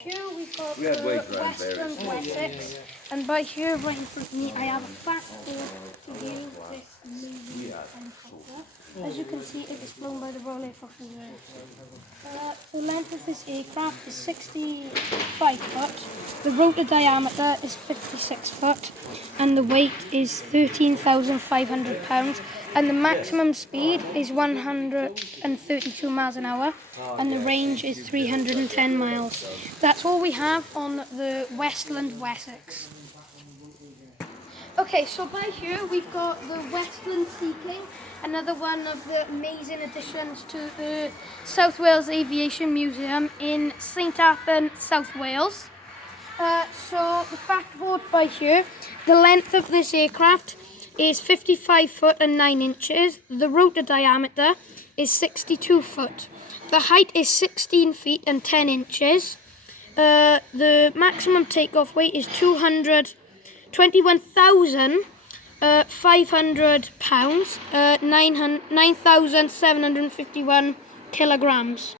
Here we've got the Western Wessex, and by here right in front of me I have a fast board to view this amazing helicopter. As you can see, it is flown by the Royal Air Force Reserve. The length of this aircraft is 65 foot, the rotor diameter is 56 foot, and the weight is 13,500 pounds, and the maximum speed is 132 miles an hour, and the range is 310 miles. That's all we have on the Westland Wessex. Okay, so by here we've got the Westland Sea King, another one of the amazing additions to the South Wales Aviation Museum in St Athan, South Wales. So the fact board by here, the length of this aircraft is 55 foot and 9 inches. The rotor diameter is 62 foot. The height is 16 feet and 10 inches. The maximum takeoff weight is 221,500 pounds, 9,751 kilograms.